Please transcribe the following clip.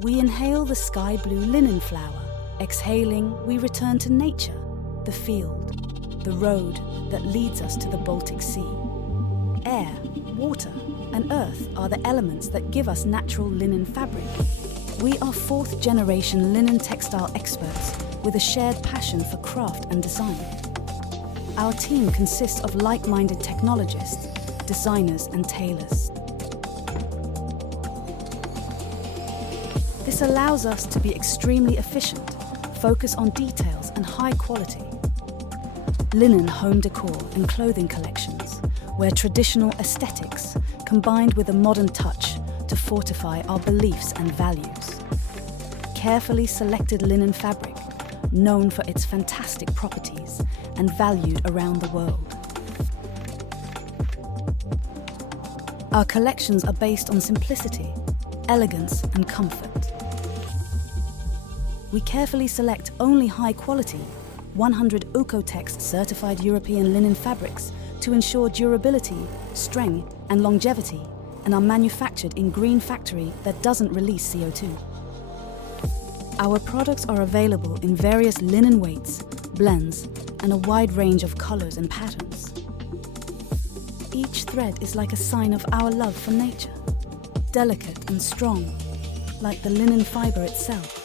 We inhale the sky blue linen flower. Exhaling, we return to nature, the field, the road that leads us to the Baltic Sea. Air, water, and earth are the elements that give us natural linen fabric. We are fourth-generation linen textile experts with a shared passion for craft and design. Our team consists of like-minded technologists, designers, and tailors. This allows us to be extremely efficient, focus on details and high quality. Linen home decor and clothing collections, where traditional aesthetics combined with a modern touch to fortify our beliefs and values. Carefully selected linen fabric, known for its fantastic properties and valued around the world. Our collections are based on simplicity, elegance, and comfort. We carefully select only high-quality, 100 Oeko-Tex certified European linen fabrics to ensure durability, strength, and longevity, and are manufactured in green factory that doesn't release CO2. Our products are available in various linen weights, blends, and a wide range of colors and patterns. Each thread is like a sign of our love for nature, delicate and strong, like the linen fiber itself.